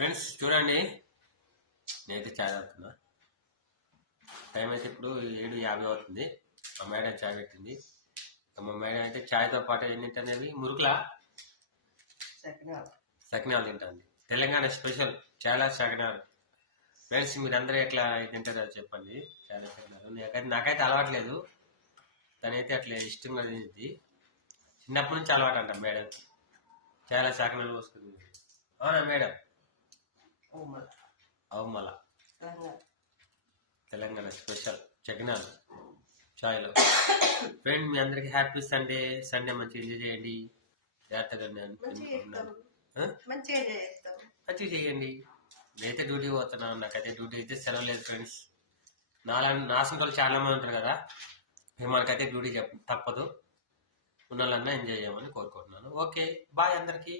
Friends చూడండి, నేనైతే చాయ్ తాగుతున్నా. టైం అయితే ఇప్పుడు 7:50 అవుతుంది. మా మేడం చాయ్ పెట్టింది. మా మేడం అయితే చాయ్తో పాటు ఏంటంటే మురుకులా సకినాలు తింటుంది. తెలంగాణ స్పెషల్ చాలా సకినాలు. ఫ్రెండ్స్ మీరందరూ ఎట్లా తింటారో చెప్పండి. చాలా సకినాలు నాకైతే అలవాట్లేదు. తనైతే అట్లా ఇష్టంగా తింది. చిన్నప్పటి నుంచి అలవాటు అంట మేడం. చాలా సకినాలు పోసుకుంది. అవునా మేడం? అవుమల తెలంగాణ స్పెషల్ చకినాలు చాయ్లో. ఫ్రెండ్ మీ అందరికి హ్యాపీ సండే. సండే మంచిగా ఎంజాయ్ చేయండి. జాగ్రత్తగా మంచిగా చేయండి. నేనైతే డ్యూటీ పోతున్నాను. నాకైతే డ్యూటీ అయితే సెలవు లేదు ఫ్రెండ్స్. నా సంతలు చాలా మంది ఉంటారు కదా, మనకైతే డ్యూటీ తప్పదు. ఉన్న వాళ్ళన్నా ఎంజాయ్ చేయమని కోరుకుంటున్నాను. ఓకే, బాయ్ అందరికీ.